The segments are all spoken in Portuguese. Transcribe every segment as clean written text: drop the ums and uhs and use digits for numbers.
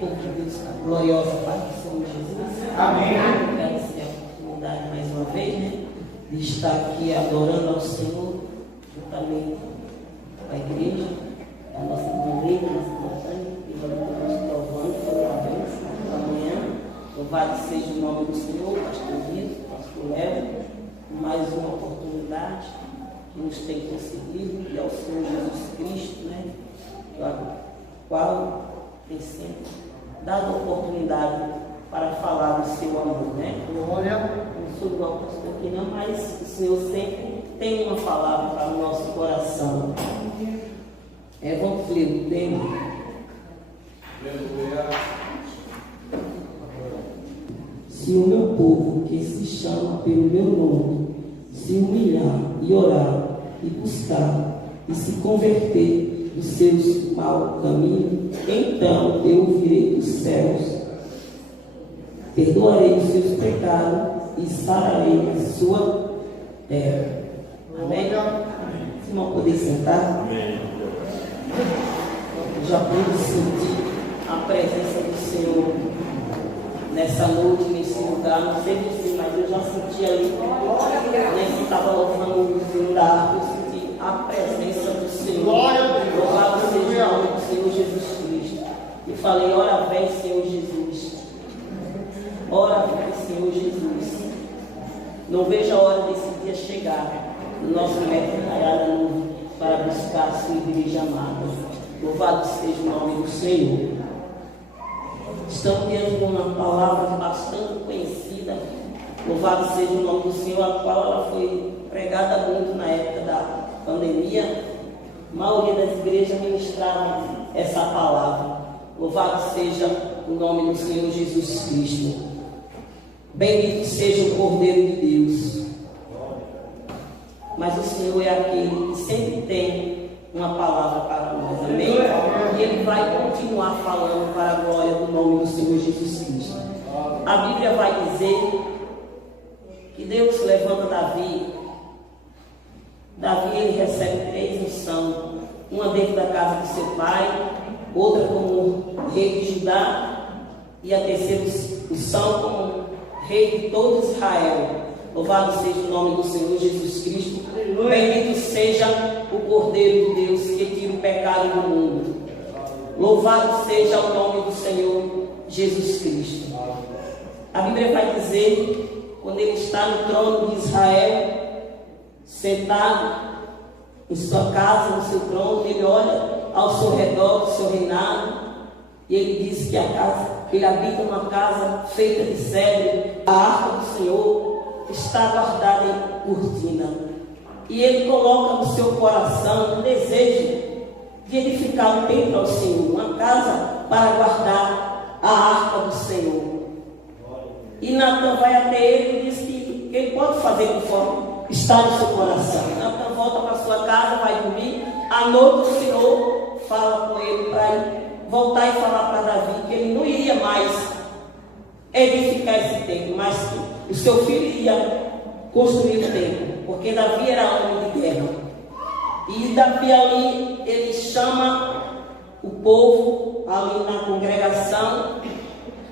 povo de Deus, a gloriosa paz do Senhor Jesus. Amém. Agradecer a oportunidade mais uma vez, né? De estar aqui adorando ao Senhor, juntamente com a igreja, a nossa irmã Leila, a nossa irmã Tânia, e nós louvando pela bênção da manhã. Louvado seja o nome do Senhor, pastor Vitor, pastor Léo, mais uma oportunidade que nos tem concedido, e ao Senhor Jesus Cristo, né? Qual tem sempre dado a oportunidade para falar do seu amor, né? Glória. Não sou igual ao pastor aqui não, mas o Senhor sempre tem uma palavra para o nosso coração. Vamos ler o tema. Se o meu povo, que se chama pelo meu nome, se humilhar e orar e buscar e se converter dos seus maus caminhos, então eu ouvirei dos céus, perdoarei os seus pecados e sararei a sua terra. Amém? Se não poder sentar, já pude sentir a presença do Senhor nessa noite, nesse lugar. Não sei dizer, mas eu já senti ali, quando estava louvando o Senhor da harpa, eu senti a presença do Senhor. Louvado seja o nome do Senhor Jesus Cristo. E falei: ora vem, Senhor Jesus. Ora vem, Senhor Jesus. Não vejo a hora desse dia chegar no nosso método raiada nuvem para buscar a sua igreja amada. Louvado seja o nome do Senhor. Estamos diante de uma palavra bastante conhecida. Louvado seja o nome do Senhor, a qual ela foi pregada muito na época da pandemia. A maioria das igrejas ministravam essa palavra. Louvado seja o nome do Senhor Jesus Cristo. Bendito seja o Cordeiro de Deus. Mas o Senhor é aquele que sempre tem uma palavra para nós, amém? E Ele vai continuar falando para a glória do nome do Senhor Jesus Cristo. A Bíblia vai dizer que Deus levanta Davi. Davi, ele recebe 3 unções, uma dentro da casa de seu pai, outra como rei de Judá, e a terceira unção como rei de todo Israel. Louvado seja o nome do Senhor Jesus Cristo. Bendito seja o Cordeiro de Deus que tira o pecado do mundo. Louvado seja o nome do Senhor Jesus Cristo. A Bíblia vai dizer, quando ele está no trono de Israel, sentado em sua casa, no seu trono, ele olha ao seu redor, do seu reinado, e ele diz que a casa, ele habita uma casa feita de cedro. A arca do Senhor está guardada em cortina. E ele coloca no seu coração um desejo de edificar um templo ao Senhor, uma casa para guardar a arca do Senhor. E Natan vai até ele e diz que ele pode fazer conforme está no seu coração. Natan volta para sua casa, vai dormir. À noite o Senhor fala com ele para voltar e falar para Davi que ele não iria mais edificar esse templo, mas que o seu filho iria construir o templo, porque Davi era homem de guerra. E Davi ali, ele chama o povo ali na congregação,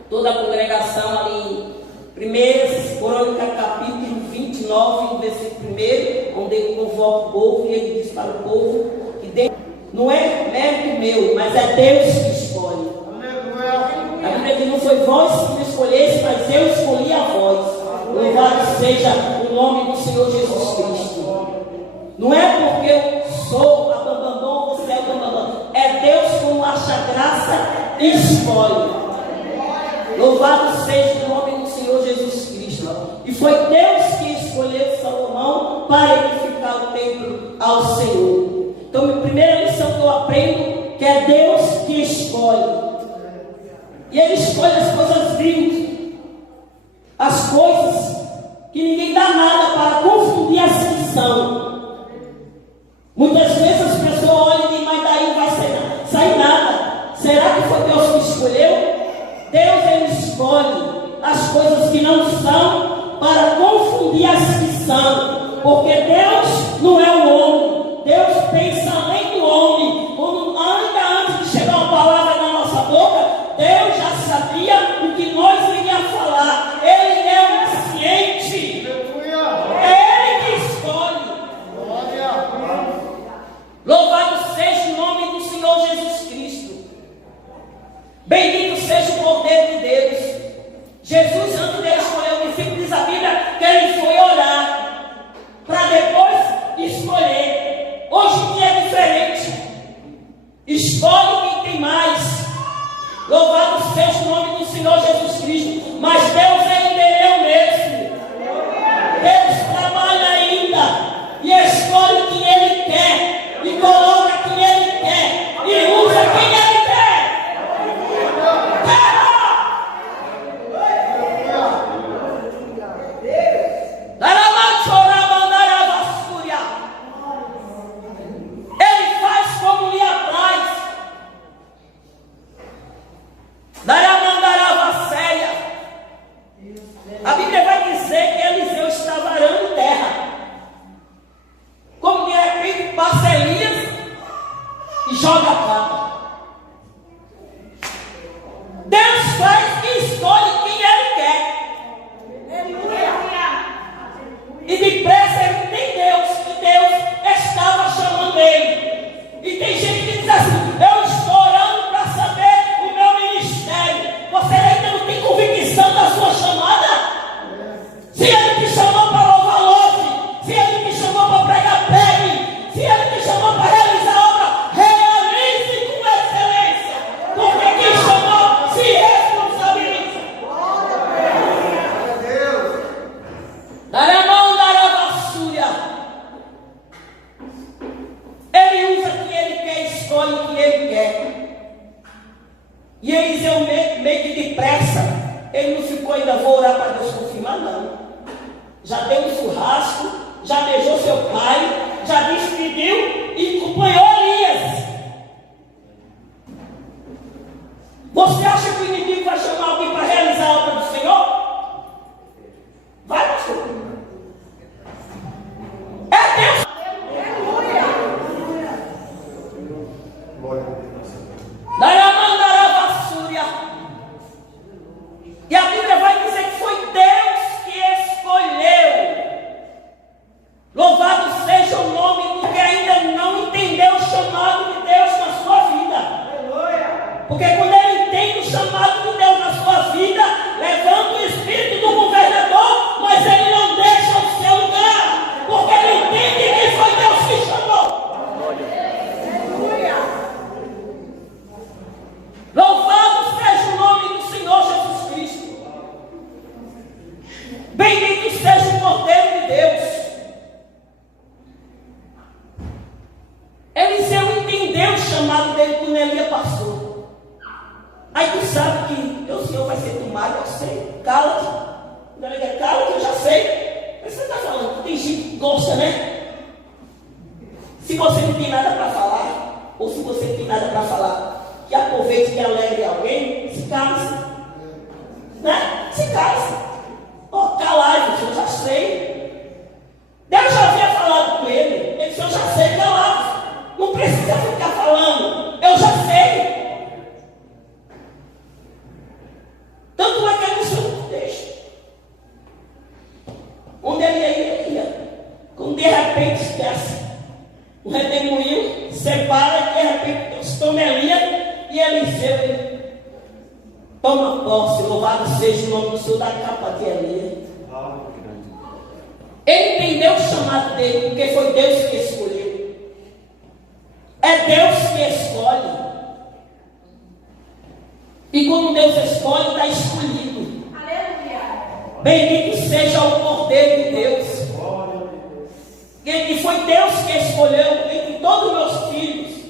toda a congregação ali, 1 Crônica capítulo 29, versículo 1, onde ele convoca o povo e ele diz para o povo que Deus, não é mérito meu, mas é Deus que escolhe. A Bíblia diz: não foi vós que me escolheste, mas eu escolhi a vós. Louvado seja o nome do Senhor Jesus Cristo. Não é porque eu sou a bambambam, você é a bambambam. É Deus, como acha graça, e escolhe. Louvado seja o nome do Senhor Jesus Cristo. E foi Deus que escolheu Salomão para edificar o templo ao Senhor. Então, a primeira lição que eu aprendo, que é Deus que escolhe. E Ele escolhe as coisas vivas, as coisas que ninguém dá nada para confundir a são. Muitas vezes as pessoas olham e dizem: mas daí não vai sair nada. Será que foi Deus que escolheu? Deus, Ele escolhe as coisas que não são para confundir as que são, porque Deus não é o homem. Deus pensa além do homem. Ainda antes de chegar uma palavra na nossa boca, Deus já Bendito seja o Cordeiro de Deus. Jesus, antes de escolher o discípulo, diz a Bíblia que ele foi orar para depois escolher. Hoje em dia é diferente. Escolhe quem tem mais. Louvado seja o nome do Senhor Jesus Cristo. Mas Deus ainda é o mesmo. Deus trabalha ainda e escolhe quem Ele quer, e coloca quem Ele quer, e usa quem Ele quer. Ele faz como lhe apraz. A Bíblia vai dizer que Eliseu estava arando terra. Como de repente passa Elias e joga a capa. Deus faz e escolhe quem Ele quer. E depressa ele entendeu que Deus estava chamando ele. E tem gente que diz assim: eu estou orando para saber o meu ministério. Você ainda não tem convicção da sua chamada? Se Ele te chamou para louvar, louve. Se Ele te chamou para pregar, pregue. Se Ele te chamou para realizar a obra, realize com excelência. Porque quem chamou se responsabiliza. Dará mão, dará vassúria. Ele usa quem Ele quer, escolhe quem Ele quer. E Eliseu meio que depressa. Ele não ficou ainda, vou orar para Deus confirmar, não. Já deu um churrasco, já beijou seu pai, já despediu e acompanhou Elias. Você acha que o inimigo vai chamar alguém para realizar a obra do Senhor? Vai, pastor. É Deus. Dará vassúria. E a Bíblia vai dizer que foi Deus que escolheu. Louvado seja o nome, porque ainda não entendeu o chamado de Deus na sua vida. Porque quando ele entende o chamado de Deus na sua vida, levanta o espírito do governador, mas ele não deixa o seu lugar, porque ele entende que foi Deus que chamou. Louvado seja o nome do Senhor Jesus Cristo. Bendito seja o Cordeiro de Deus. Eliseu entendeu o chamado dele quando Elias passou. Aí tu sabe que o Senhor vai ser tomado, eu sei. Cala-te. Quando ele diz cala-te, eu já sei. Mas você está falando, tem gente que gosta, né? Se você não tem nada para falar, ou se você não tem nada para falar, que aproveite que alegre alguém, se cale-se. Né? Se cale-se. Oh, calado, eu já sei. Deus já havia falado com ele. Ele disse, eu já sei, calado. Não precisa ficar falando. Eu já sei. Tanto é que ele disse, não deixa. Onde ele ia. Quando de repente esquece. O redemoinho separa e de repente Deus toma Elias. E Eliseu, ele toma posse, louvado seja o nome do Senhor, da capa de Elias. Ele entendeu o chamado dele, porque foi Deus que escolheu. É Deus que escolhe. E quando Deus escolhe, está escolhido. Aleluia. Bendito seja o Cordeiro de Deus. E foi Deus que escolheu entre todos os meus filhos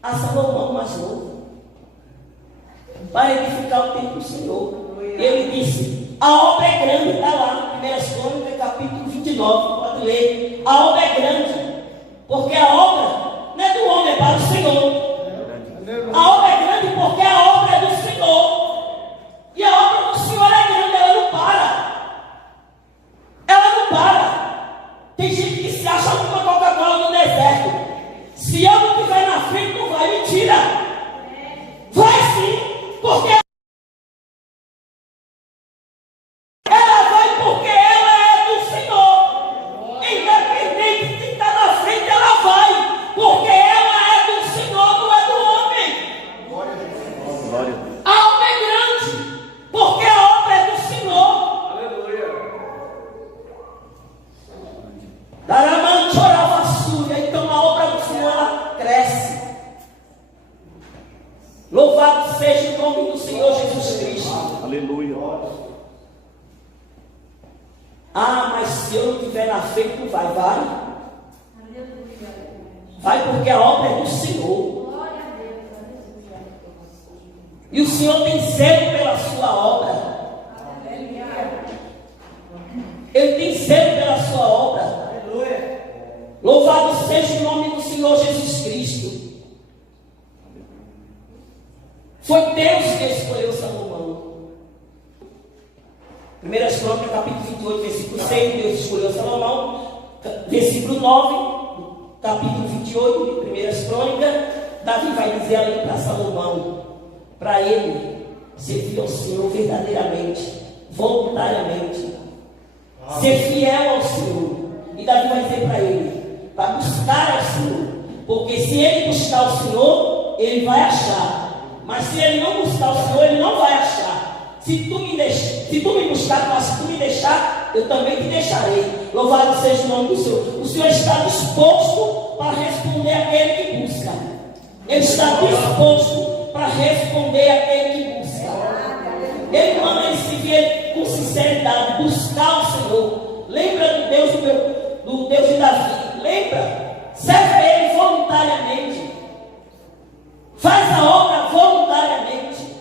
a Salomão mais novo, para edificar o templo do Senhor. Ele disse, a obra é grande, está lá, 1 Crônicas, capítulo 29, pode ler. A obra é grande, porque a obra não é do homem, é para o Senhor. A obra é grande porque a obra é do Senhor. E a obra do Senhor é grande, ela não para. Ela não para. Tem gente que se acha uma Coca-Cola no deserto. Se eu não estiver na frente, não vai. Mentira. Vai sim. Porque ela vai porque ela é do Senhor. Independente de estar na frente, ela vai. Porque ela é do Senhor, não é do homem. Glória a Deus. Louvado seja o nome do Senhor Jesus Cristo. Aleluia. Ah, mas se eu não estiver na frente, não vai. Vai porque a obra é do Senhor. E o Senhor tem zelo pela sua obra. Ele tem zelo pela sua obra. Louvado seja o nome do Senhor Jesus Cristo. Foi Deus que escolheu Salomão. 1 Crônicas, capítulo 28, versículo 6, Deus escolheu Salomão. Versículo 9, capítulo 28 de 1 Crônicas, Davi vai dizer ali para Salomão, para ele servir ao Senhor verdadeiramente, voluntariamente, ser fiel ao Senhor. E Davi vai dizer para ele, para buscar ao Senhor, porque se ele buscar o Senhor, ele vai achar. Mas se ele não buscar o Senhor, ele não vai achar. Se tu me buscar, mas se tu me deixar, eu também te deixarei. Louvado seja o nome do Senhor. O Senhor está disposto para responder àquele que busca. Ele está disposto para responder àquele que busca. Ele manda esse vir com sinceridade, buscar o Senhor. Lembra do Deus de Davi. Lembra? Serve ele voluntariamente. Faz a obra voluntariamente.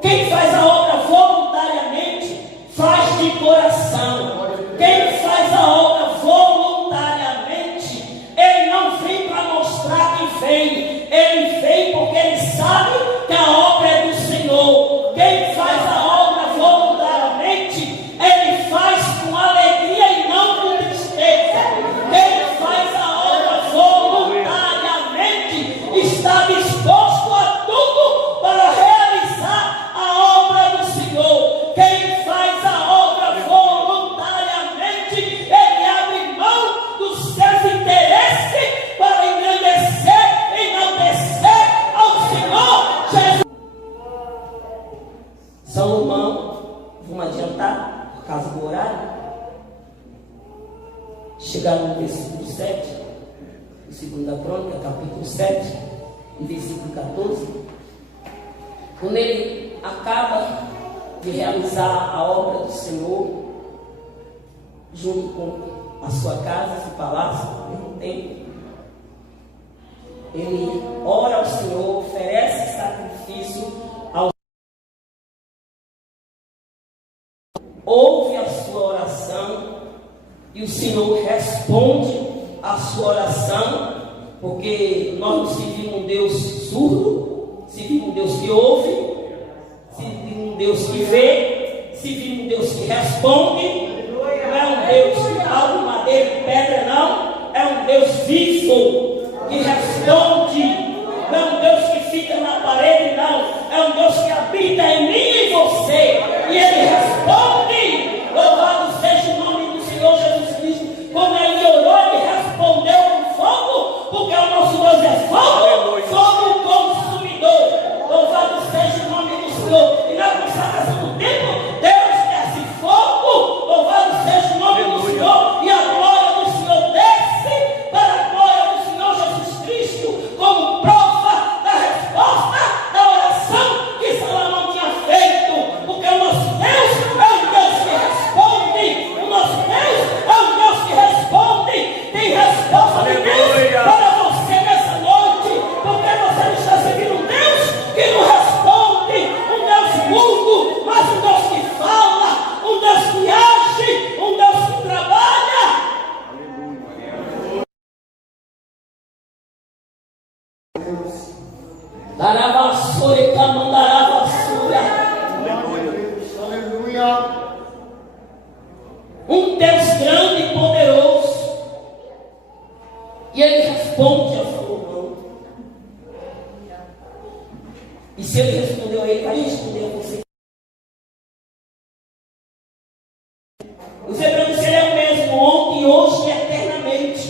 Quem faz a obra voluntariamente, faz de coração. Quem faz a obra voluntariamente, ele não vem para mostrar que vem. Ele vem porque ele sabe que a obra é do Senhor. Quem faz a obra voluntariamente, ele faz com alegria e não com tristeza. Quem faz a obra voluntariamente, está disposto a tudo para realizar a obra do Senhor. Quem faz a obra voluntariamente, ele abre mão dos seus interesses para enaltecer ao Senhor Jesus. Salomão, vamos adiantar por causa do horário, chegar no versículo 7, do 2 Crônica, capítulo 7, e versículo 14, quando ele acaba de realizar a obra do Senhor, junto com a sua casa, seu palácio, no templo, ele ora ao Senhor, oferece sacrifício ao Senhor, ouve a sua oração, e o Senhor responde a sua oração, porque nós não servimos um Deus surdo, servimos um Deus que ouve, servimos um Deus que vê, servimos um Deus que responde. Não é um Deus de pau, de madeira, de pedra, não. É um Deus vivo, que responde. Não é um Deus que fica na parede, não. É um Deus que habita em mim e em você. E Ele responde. Louvado seja o nome do Senhor Jesus Cristo. Quando Ele orou, Ele respondeu com fogo, porque o nosso Deus é fogo, fogo consumidor. Louvado seja o nome do Senhor. E na consagração do templo, Deus desce fogo. Louvado seja o nome do Senhor. E a glória do Senhor desce para a glória do Senhor Jesus Cristo, como prova da resposta da oração que Salomão tinha feito. Porque o nosso Deus é um Deus que responde. O nosso Deus é um Deus que responde. Tem resposta de Deus para você nessa noite. Porque você não está servindo um Deus que não responde, um Deus mudo, mas um Deus que fala, um Deus que age, um Deus que trabalha. Daravassure, camandaravassura. Um Deus grande e poderoso. E Ele responde a Salomão. E se Ele respondeu a ele, vai responder a você. Você pergunta se Ele é o mesmo ontem, hoje e eternamente.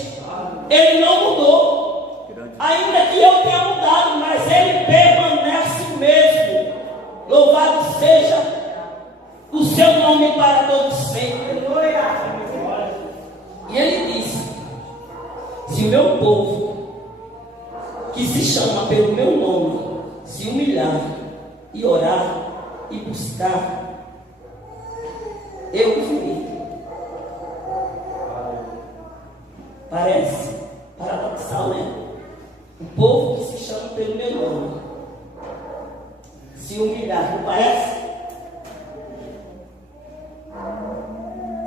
Ele não mudou. Ainda que eu tenha mudado, mas Ele permanece o mesmo. Louvado seja o seu nome para todos sempre. E Ele disse: se o meu povo, que se chama pelo meu nome, se humilhar e orar e buscar, eu virei. Parece paradoxal, né? O povo que se chama pelo meu nome se humilhar, não parece?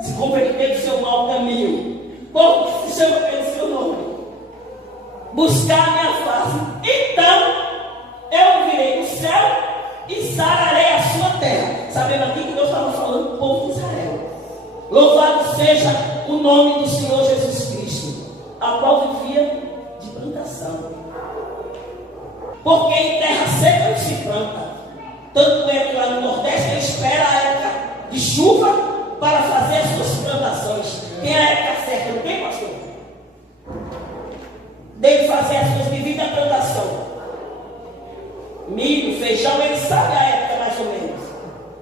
Se converter do seu mau caminho, o povo que se chama pelo seu nome, buscar a minha face, então eu virei do céu e sararei a sua terra. Sabendo aqui que Deus estava falando do povo de Israel. Louvado seja o nome do Senhor Jesus Cristo, a qual vivia de plantação. Porque em terra seca não se planta. Tanto é que lá no Nordeste ele espera a época de chuva para fazer as suas plantações. Tem a época certa, não tem, pastor? Deve fazer as suas devidas plantações. Milho, feijão, ele sabe a época mais ou menos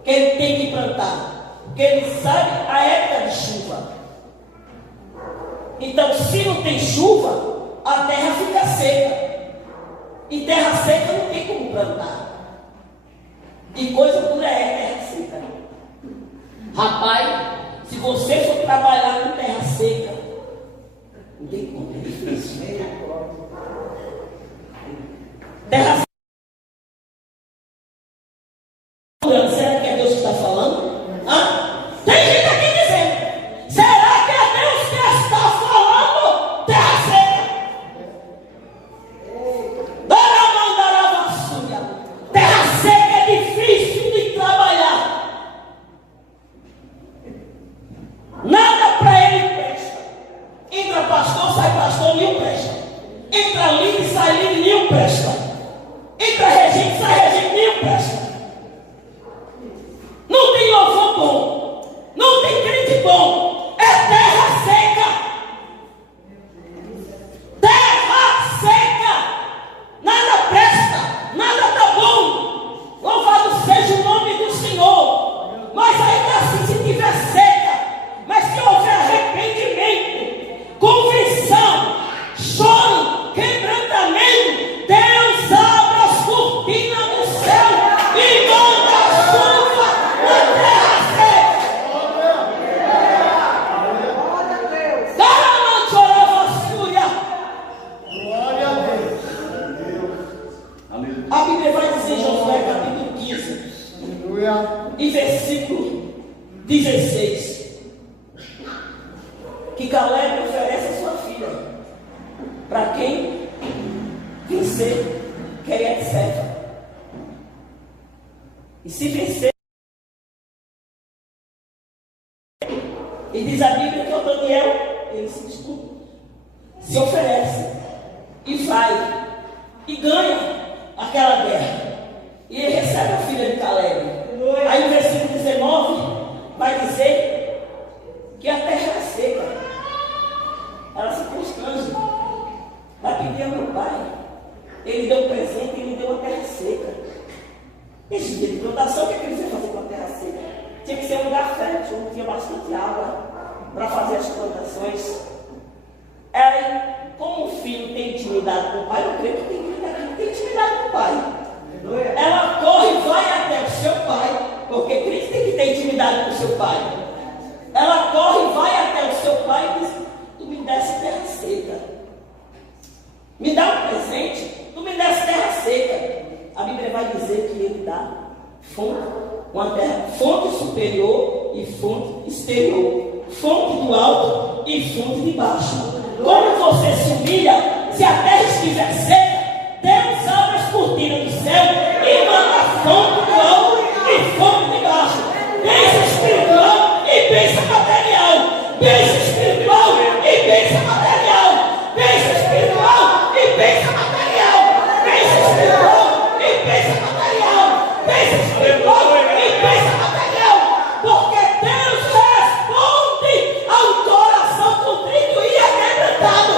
que ele tem que plantar, porque ele sabe a época de chuva. Então, se não tem chuva, a terra fica seca, e terra seca não tem como plantar, e coisa dura é terra seca. Rapaz, se você for trabalhar com terra seca, não tem como, é difícil. Terra seca. Será que é Deus que está falando? Tem gente aqui dizendo: será que é Deus que está falando? Terra seca. Terra seca é difícil de trabalhar. Nada para ele presta. Entra pastor, sai pastor, nenhum presta. Entra líder, sai líder, nenhum presta. Entra regente, sai regente, nenhum presta. Não tem louvor bom, não tem crente bom, é terra seca. Terra seca, nada presta, nada está bom. Louvado seja o nome do Senhor. Mas ainda assim, se tiver seca, mas se houver arrependimento, convicção, choro, quebrantamento, Deus abre as cortinas do céu e manda a chuva na terra seca. A Bíblia vai dizer em Josué capítulo 15 e versículo 16 que Caleb oferece a sua filha para quem vencer Queriat-Sefa. E se vencer, e diz a Bíblia que o Daniel, ele se oferece e vai e ganha aquela guerra, e ele recebe a filha de Caleb. Aí no versículo 19 vai dizer que a terra era seca. Ela se constrange, vai pedir ao meu pai. Ele deu um presente, ele deu uma terra seca. Esse dia de plantação, o que ele ia fazer com a terra seca? Tinha que ser um lugar fértil, onde tinha bastante água para fazer as plantações. Aí, como o filho tem intimidade com o pai, eu creio que tem intimidade com o pai. Ela corre e vai até o seu pai, porque Cristo tem que ter intimidade com o seu pai. Ela corre e vai até o seu pai e diz: tu me desse terra seca. Me dá um presente, tu me desse terra seca. A Bíblia vai dizer que ele dá fonte, uma terra, fonte superior e fonte exterior, fonte do alto e fonte de baixo. Como você se humilha, se a terra estiver seca, Deus abre as cortinas do céu e manda fonte do alto e fonte de baixo. Bênção espiritual e bênção material. Bênção espiritual e bênção material. Bênção espiritual e bênção material. Bênção espiritual e bênção material. Bênção espiritual e bênção material. Porque Deus responde ao coração contrito e quebrantado.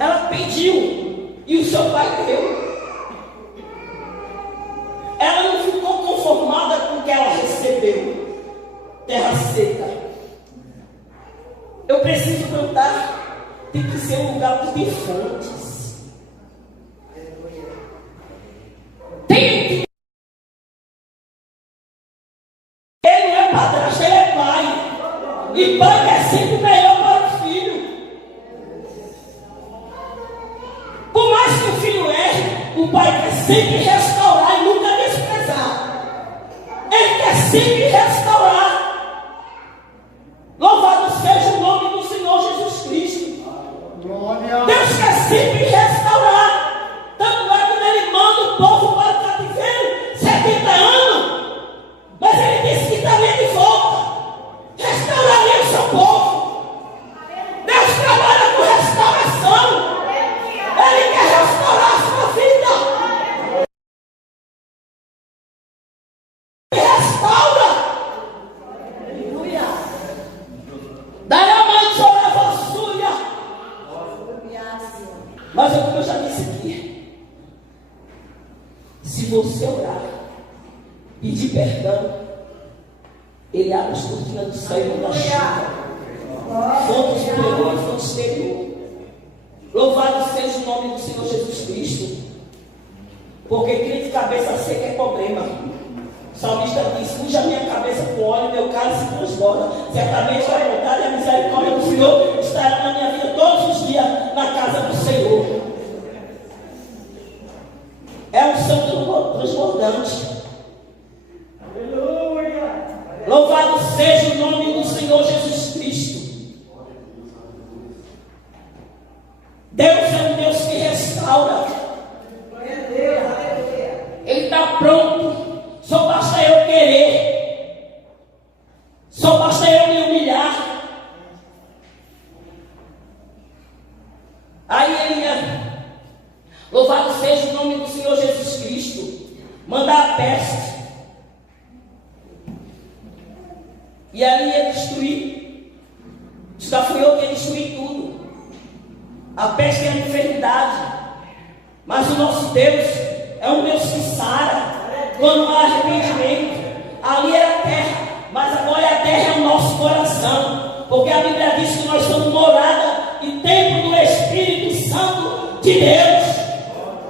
Ela pediu e o seu pai deu. Ela não ficou conformada com o que ela recebeu. Terra seca. Eu preciso plantar, tem que ser um lugar que tem fontes. Tem que... Ele não é padrasto, ele é pai. E pai é sempre melhor para o filho. Por mais que o filho erre, o pai quer sempre restaurar e nunca desprezar. Ele quer sempre restaurar. Louvado seja o nome do Senhor Jesus Cristo. Glória. Deus quer sempre restaurar. Tanto é que ele manda o povo para o cativeiro 70 anos. Mas ele disse que daria de volta. Restauraria o seu povo. Deus trabalha com restauração. Ele quer restaurar a sua vida. Ele restaura. Aleluia. Daí a mãe chorava a súria. Mas como eu já disse aqui, se você orar, pedir perdão, ele abre as cortinas do céu e manda chuva. Fonte superior e fonte exterior. Louvado seja o nome do Senhor Jesus Cristo. Porque crente de cabeça seca é problema. O salmista diz: unja a minha cabeça com óleo e meu cálice se transborda. Se a cabeça é vontade e a misericórdia do Senhor estará na minha vida todos os dias na casa do Senhor. É um santo transbordante. Aleluia. Louvado seja o nome do Senhor Jesus Cristo. Deus é um Deus que restaura. Ele está pronto. Só basta eu querer. Só basta eu me humilhar. Aí ele ia. Louvado seja o nome do Senhor Jesus Cristo. Mandar a peste. E ali ia destruir. Escafunhou que ia destruir tudo. A peste é a enfermidade. Mas o nosso Deus é um Deus que sara. Quando há arrependimento. Ali era a terra. Mas agora a terra é o nosso coração. Porque a Bíblia diz que nós somos morada e templo do Espírito Santo de Deus.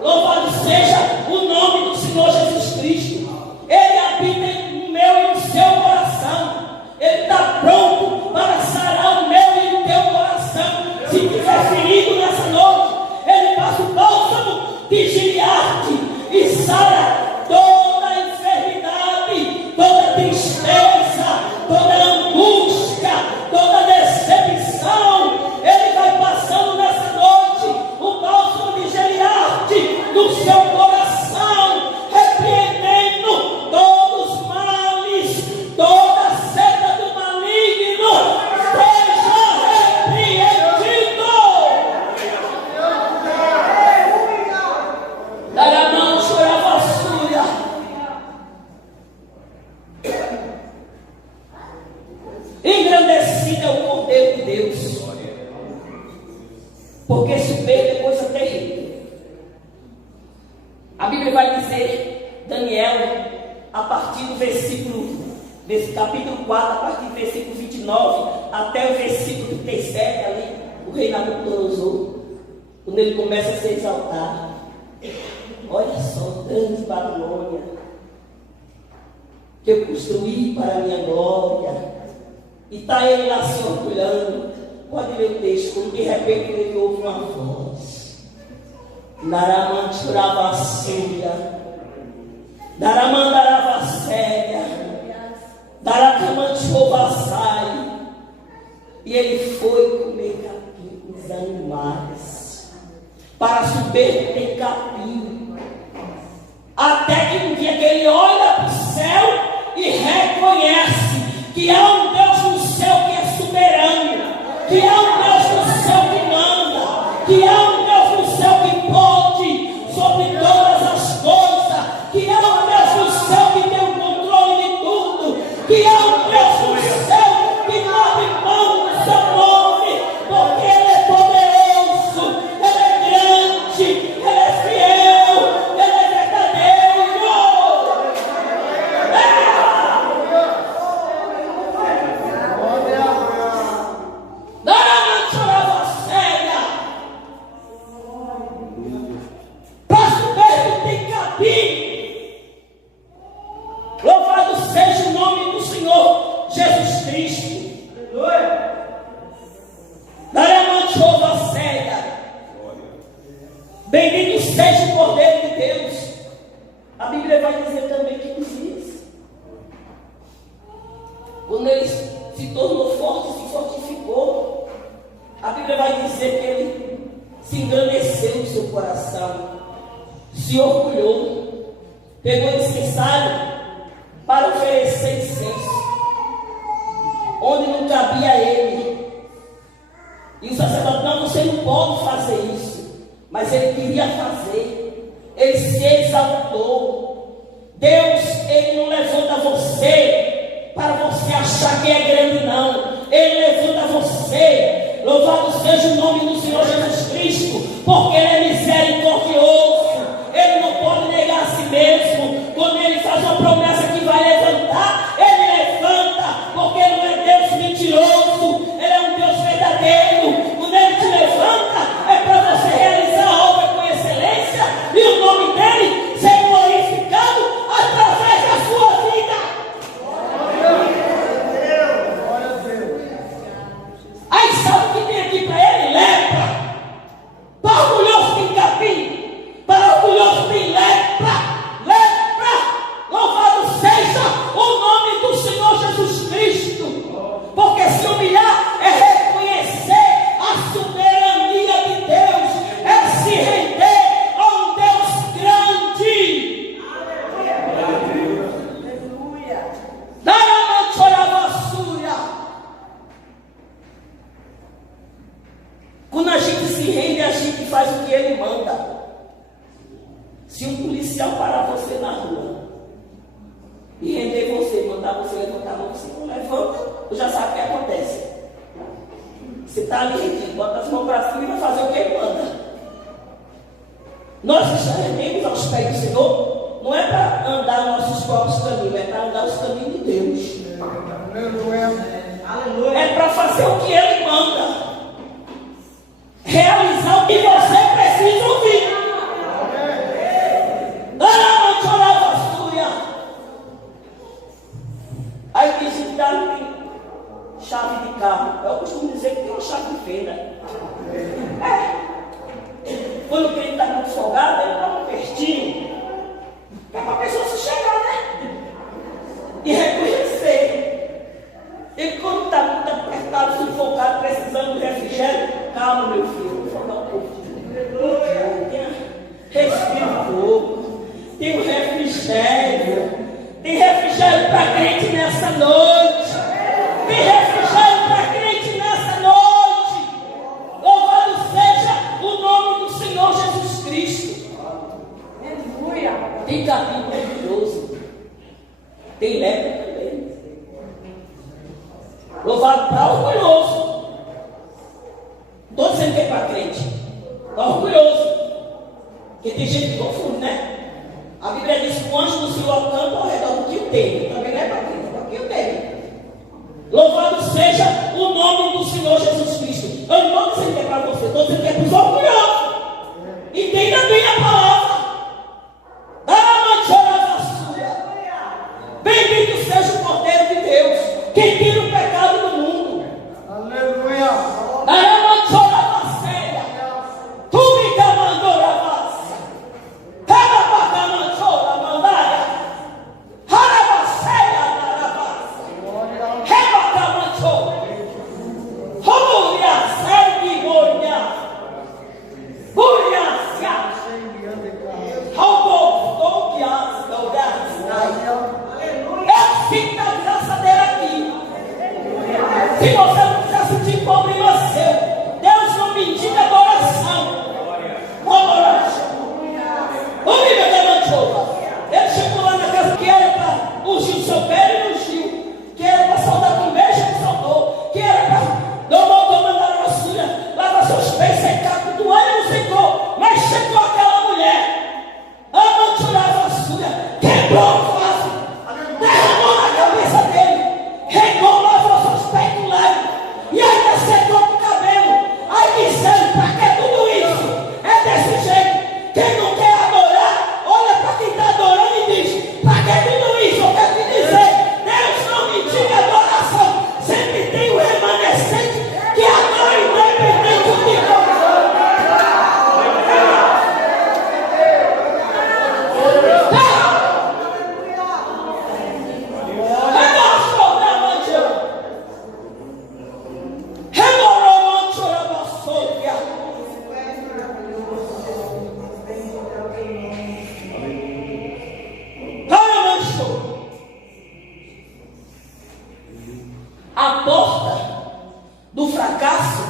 Louvado seja o nome do Senhor Jesus Cristo. Ele habita no meu e no seu coração. Ele está pronto para sarar o meu e o teu coração. Se tiver ferido nessa noite, ele passa o bálsamo de Gileade e sara toda a enfermidade, toda a tristeza, toda a angústia, toda a decepção. Ele vai passando nessa noite o bálsamo de Gileade no seu coração, repreendendo todos os males, toda a seta do maligno, seja repreendido. Daramão chorava a súria. Engrandecido é o Cordeiro de Deus. Porque se perder é coisa terrível. A Bíblia vai dizer, Daniel, a partir do capítulo 4, a partir do versículo 29 até o versículo 37, ali, o rei Nabucodonosor, quando ele começa a ser exaltado. Olha só, grande Babilônia, que eu construí para a minha glória. E está ele lá se orgulhando. Pode ler o texto, quando de repente ele ouve uma voz. Naramanturavassúria, Naramandaravasséria, Naracamanchovassai. E ele foi comer capim com os animais, para subir tem capim. Até que um dia que ele olha para o céu e reconhece que há um Deus no céu que é soberano, que há um Deus no céu que manda, que há um Deus no céu que pode sobre todas as coisas, que há um Deus no céu que tem o controle de tudo, que há um Deus no céu que não abre mão do seu nome, porque Ele é poderoso, Ele é grande, Ele é fiel. seja o Cordeiro de Deus. A Bíblia vai dizer também que nos dias, quando ele se tornou forte, se fortificou, a Bíblia vai dizer que ele se engrandeceu no seu coração, se orgulhou, pegou incensário para oferecer incenso, onde não cabia a ele. E o sacerdote: não, você não pode fazer isso. Mas ele queria fazer. Ele se exaltou. Deus, ele não levanta você para você achar que é grande, não. Ele levanta você. Louvado seja o nome do Senhor Jesus Cristo, porque ele é misericordioso. Ele não pode negar a si mesmo. Quando ele faz uma promessa que vai levantar, ele levanta, porque não é Deus mentiroso, ele é um Deus verdadeiro. Quando ele te levanta, é para você realizar a obra com excelência e o nome dele ser glorificado através da sua vida. Glória a Deus. Aí sabe o que tem aqui para ele? Lepra. Para orgulhoso tem capim, para orgulhoso tem lepra. Louvado seja o nome do Senhor Jesus Cristo, porque se humilhar é reconhecer a soberania de Deus, é se render a um Deus grande. Aleluia. Quando a gente se rende, a gente faz o que ele manda. Se um policial parar você na rua e render você, mandar você levantar a mão, você não levanta, tu já sabe o que acontece. Você está ali rendido, bota as mãos para cima e vai fazer o que ele manda. Nós rendemos aos pés do Senhor, não é para andar nossos próprios caminhos, é para andar os caminhos de Deus. É para fazer o que ele manda, realizar o que você precisa ouvir. Aí diz que tem chave de carro. Eu costumo dizer que tem uma chave de fenda. Quando o cliente está muito folgado, ele dá um pertinho. É para a pessoa se chegar, né? E reconhecer. E quando está muito apertado, sufocado, precisando de refrigério, calma, meu filho, vou dar um pouquinho. Respira um pouco. Tem um refrigério. Tem refrigério para crente nessa noite. Tem refrigério para crente nessa noite. Louvado seja o nome do Senhor Jesus Cristo. Aleluia. Tem capim maravilhoso. Tem lepra também. Louvado para orgulhoso. Estou dizendo que é para crente. Para orgulhoso. Porque tem gente que confunde, né? A Bíblia diz que o anjo do Senhor acampa ao redor do que o teme. Também não é para quem? É para quem o teme. Louvado seja o nome do Senhor Jesus Cristo. Eu não estou dizendo que é para você, estou dizendo que é para os orgulhosos. Entenda bem a palavra. Bendito seja o Cordeiro de Deus, quem tira o pecado do mundo. Aleluia. Se você não quiser sentir problema seu, Deus não medica adoração. Ele chegou lá na casa que era para ungir o seu pé, ele ungiu. Que era para saudar com beijo, ele saudou. Que era para mandar uma suja, lava seus pés, secar com toalha, não secou. Mas chegou aquela mulher, a suja, quebrou o vaso, derramou na cabeça dele, regou, lavou seus pés com lágrimas. E ainda A porta do fracasso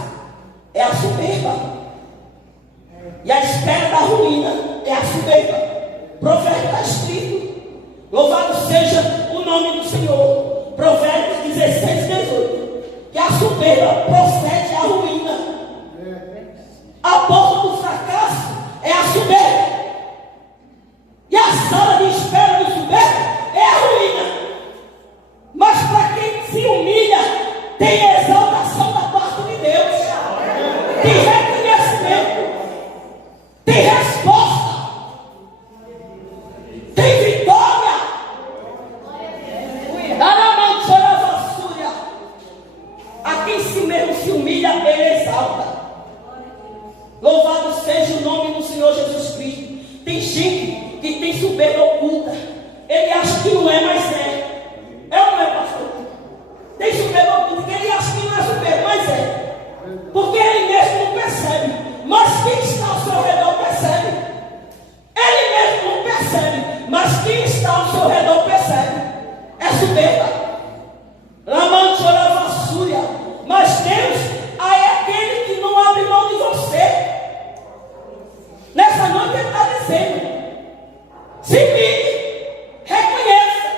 é a soberba. E a espera da ruína é a soberba. Profeta está escrito. Louvado seja o nome do Senhor. Provérbios 16, 18. Que a soberba procede à ruína. A porta do fracasso é a soberba. E a sala de espera do soberbo é a ruína. Mas para quem se humilha, tem exaltação da parte de Deus. Tem reconhecimento. Tem resposta. Tem vitória. A quem si mesmo se humilha, ele exalta. Louvado seja o nome do Senhor Jesus Cristo. Tem gente que tem soberba oculta. Ele acha que não é, mas é. É ou não é, pastor? Tem soberba oculta que ele acha que não é soberba, mas é. Porque ele mesmo não percebe. Mas quem está ao seu redor percebe. Ele mesmo não percebe. Mas quem está ao seu redor percebe. É soberba. Lamante orava súria. Mas Deus é aquele que não abre mão de você. Nessa noite ele está dizendo: se humilhe, reconheça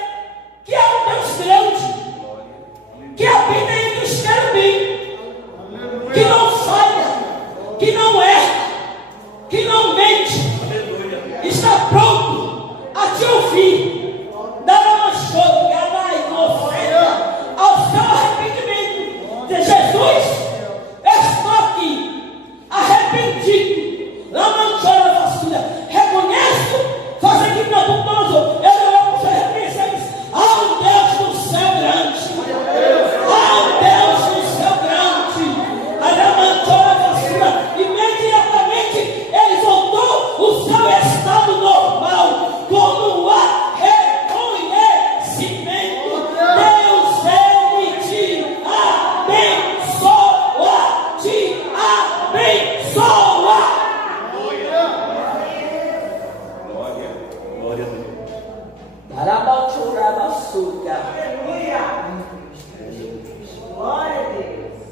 que é um Deus grande, que habita entre os querubins, que não falha, que não erra, que não mente, está pronto a te ouvir, dar uma chorada e uma oferta ao seu arrependimento. De Jesus, estou aqui, arrependido. Reconheço, fazer aqui para o povo. Eu não vou reconhecer isso. Há um Deus no céu grande. Há um Deus no céu grande. Imediatamente ele voltou o seu estado normal, como a reconhecimento. Deus, ele te abençoa. Te abençoa.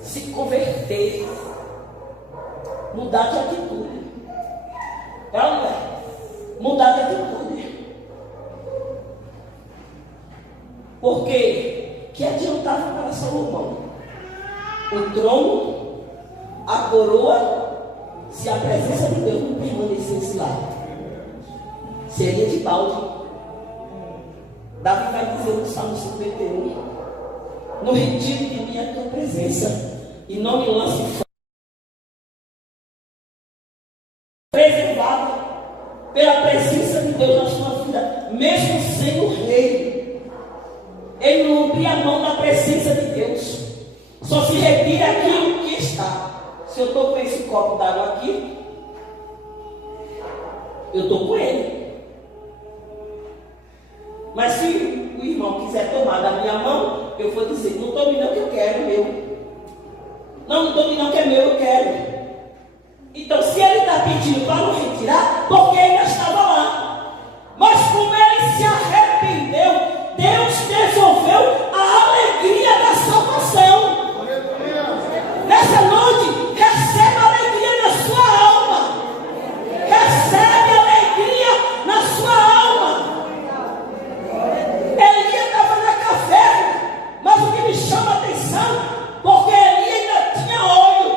Se converter, mudar de atitude. É ou não é? Mudar de atitude. Porque que adiantava para Salomão o trono, a coroa, se a presença de Deus não permanecesse lá? Seria de balde. Davi vai dizer no Salmo 51: no retiro de mim a tua presença, e não me lance fora. Preservado pela presença de Deus na sua vida, mesmo sendo rei, ele não abria a mão da presença de Deus, só se retira aquilo que está. Se eu estou com esse copo d'água aqui, eu estou com ele. Mas se o irmão quiser tomar da minha mão, eu vou dizer: não tome não, que eu quero, meu. Não tome não, que é meu, eu quero. Então, se ele está pedindo para não retirar, porque ele já estava lá. Mas como ele se arrependeu, Deus devolveu a alegria da salvação. Nessa noite, receba alegria na sua alma. Recebe alegria na sua alma. Elias estava na caverna, mas o que me chama a atenção, porque Elias ainda tinha óleo.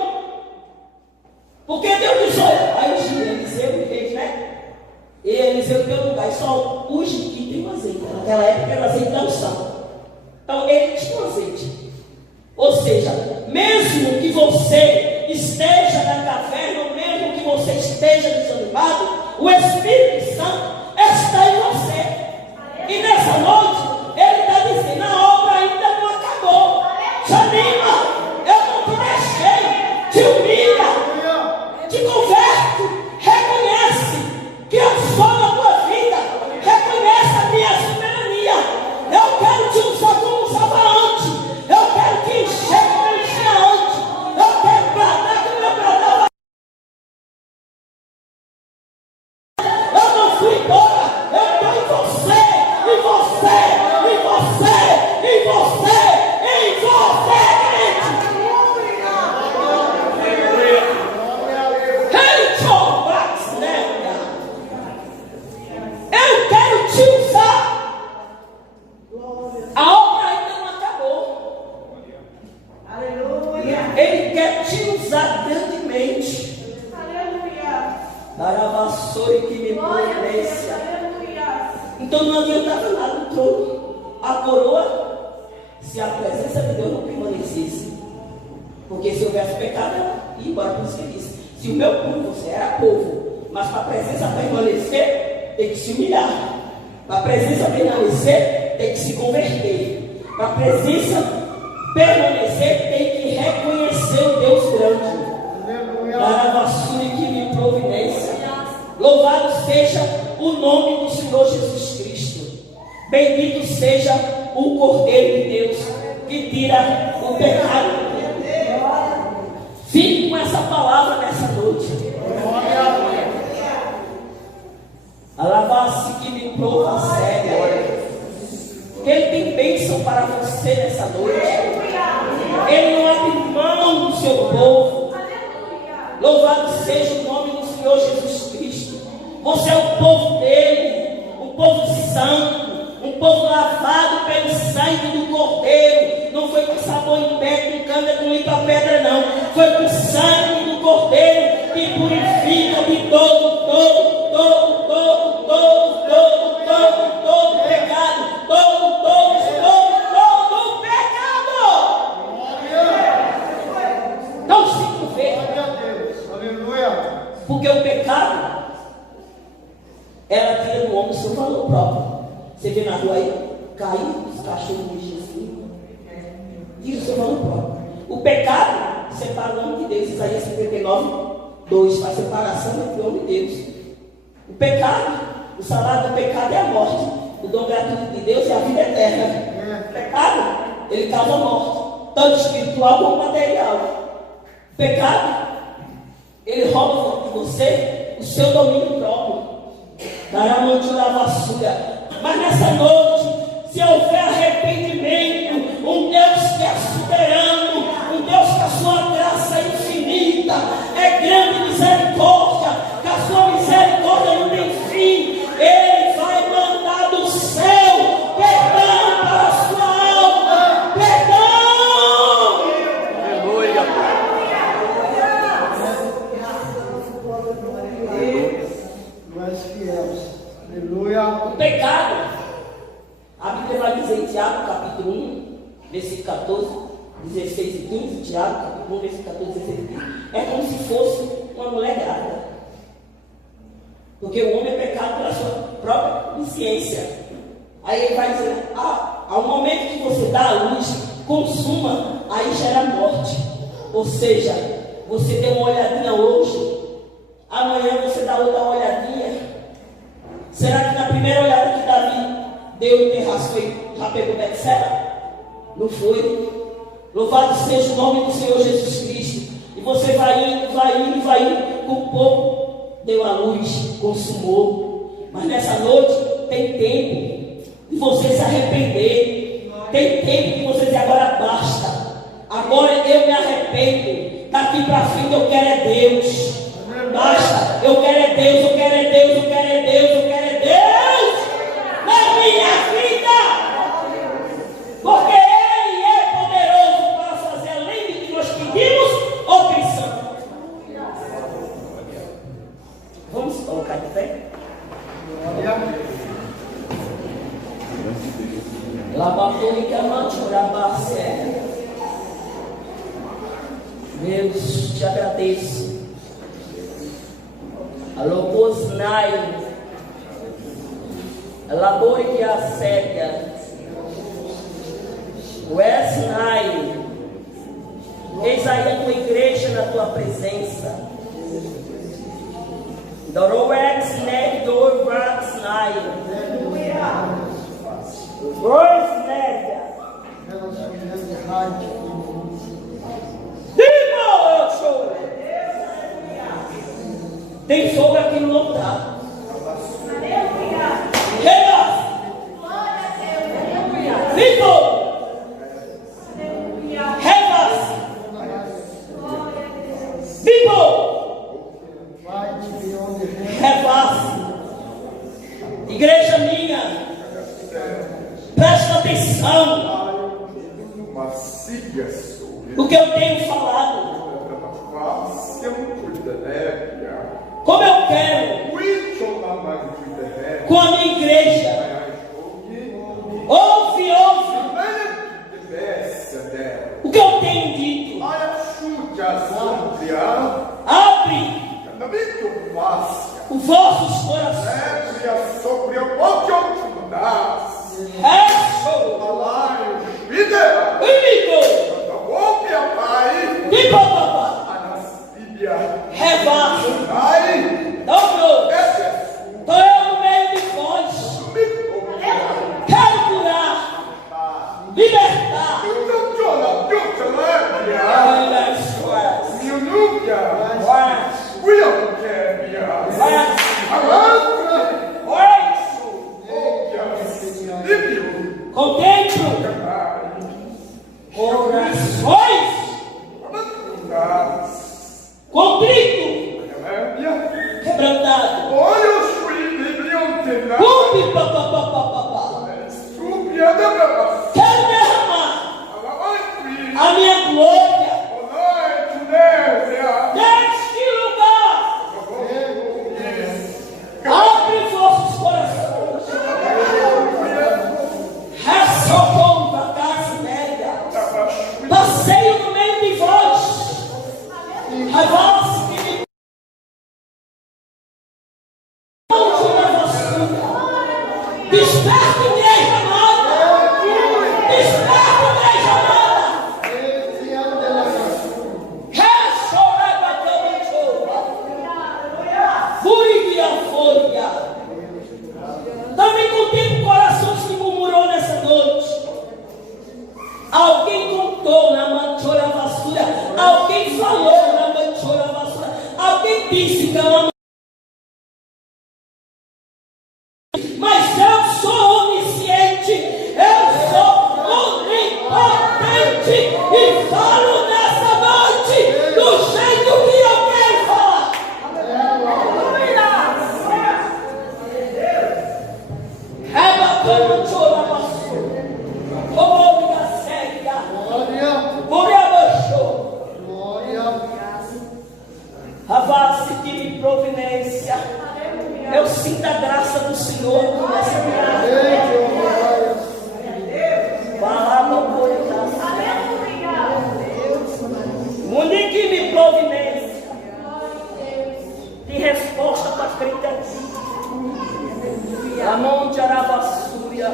Porque Deus diz: olha, aí Eliseu fez, né? E Eliseu deu lugar, e só unge que tem um azeite. Naquela época era azeite da unção. Então ele tinha um azeite. Ou seja, mesmo que você esteja na caverna, ou mesmo que você esteja desanimado, o Espírito Santo está em você. E nessa noite, ele está dizendo: a obra ainda não acabou. Te anima, eu não te deixei. Te humilha, te converte, reconhece que eu sou na tua vida, reconhece a minha soberania. Eu quero te usar como usava antes. Eu quero te encher como eu enchia antes. Eu quero bradar como eu bradava. Eu não fui embora, eu estou em Ele quer te usar grandemente. Para a vassoura que me providência. Então não adiantava nada o trono, a coroa, se a presença de Deus não permanecesse. Porque se houvesse pecado, ela ia embora. Por isso que ele disse: se o meu povo, você era povo, mas para a presença permanecer, tem que se humilhar. Para a presença permanecer, tem que se converter. Para a presença permanecer, tem que reconhecer o Deus grande. Para a vassoura que me providência. Louvado seja o nome do Senhor Jesus Cristo. Bendito seja o Cordeiro de Deus que tira o pecado. Fique com essa palavra nessa noite. Alabasse que me prova sério. Ele tem bênção para você nessa noite. Ele não abre mão do seu povo. Louvado seja o nome do Senhor Jesus Cristo. Você é o povo dele, um povo santo, um povo lavado pelo sangue do Cordeiro. Não foi com sabão em pé, com cana, com limpa pedra, não. Foi com o sangue do Cordeiro que purifica de todo pecado. Todo pecado. Não se converta. Porque o pecado, ela tira do homem o seu valor próprio. Você vê na rua aí, cair, os cachorros mexem assim, tira o seu valor próprio. O pecado separa o homem de Deus. Isaías 59:2 faz separação entre o homem e Deus. O pecado, o salário do pecado é a morte. O dom gratuito de Deus é a vida eterna. O pecado, ele causa morte, tanto espiritual como material. O pecado, ele rouba de você o seu domínio próprio. Daramante da vassoura. Mas nessa noite, se houver arrependimento, um Deus que é soberano, um Deus que a sua graça é infinita, é grande misericórdia, que a sua misericórdia não tem fim, Ele vai mandar do céu perdão para a sua alma. Perdão! Aleluia! O pecado, a Bíblia vai dizer em Tiago, capítulo 1, versículo 14, 16 e 15, Tiago, capítulo 1, versículo 14, 16 e 15, é como se fosse uma mulher grávida. Porque o homem é pecado pela sua própria consciência. Aí ele vai dizer: ao momento que você dá a luz, consuma, aí gera morte. Ou seja, você deu uma olhadinha hoje, amanhã você dá outra olhadinha. Será que na primeira olhada que Davi deu em terraço já pegou Betseba? Não foi. Louvado seja o nome do Senhor Jesus Cristo. E você vai indo, com pouco deu a luz, consumou. Mas nessa noite tem tempo de você se arrepender. Tem tempo de você dizer: agora basta. Agora eu me arrependo. Daqui para frente eu quero é Deus. Basta. Eu quero é Deus, eu quero é Deus, eu quero é Deus, eu quero é Deus na minha vida. Porque Ele é poderoso para fazer além do que nós pedimos ou pensamos. Vamos colocar de pé? Labatônica manchurabacé. Deus, te agradeço. Alobosnai, labore que assédia, Wesnai, eis aí a tua igreja na tua presença. Doroex neg dorvaxnai, Rosnédia, tem fogo aqui no lugar. Vitor! Revas! Vitor! Revas! Igreja minha, presta atenção. O que eu tenho falado. Como eu quero com a minha igreja. Ouve. O que eu tenho dito. Abre os vossos corações. Estou eu no meio de vós. Quero curar, libertar. Contemplo orações contrito, quebrantado. Quero derramar a minha glória neste lugar. Abre vossos corações. Ressocorro da casa média. Passeio no meio de vós. A voz que me desperta, igreja amada. Desperta, igreja amada. Também contemplo corações que murmurou nessa noite. Alguém contou na manchora vassoura. Alguém falou na manchora vassoura. Alguém disse que ela. Mas eu sou onisciente. Eu sou onipotente. E falo nessa noite do jeito que eu quero falar. Rebacando chora vassoura. Como a séria. Ravasse que me providência. Eu sinto a graça do Senhor nessa Munique me providência de resposta para 30 dias. A monte Aravassúria.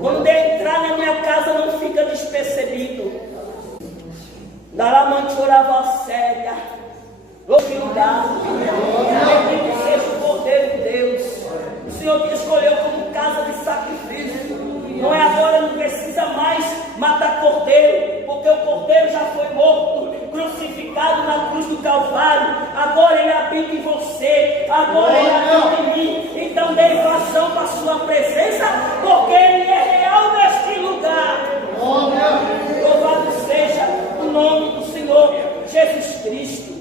Quando entrar na minha casa não fica despercebido. Daramanchorava séria. Louque lugar. Bendito seja o Cordeiro de Deus. O Senhor te escolheu como casa de sacrifício. Não é agora, não precisa mais matar cordeiro, porque o cordeiro já foi morto, crucificado na cruz do Calvário. Agora ele habita em você. Agora ele habita em mim. Então dê vazão para a sua presença, porque ele é real neste lugar. Louvado seja o nome do Senhor Jesus Cristo.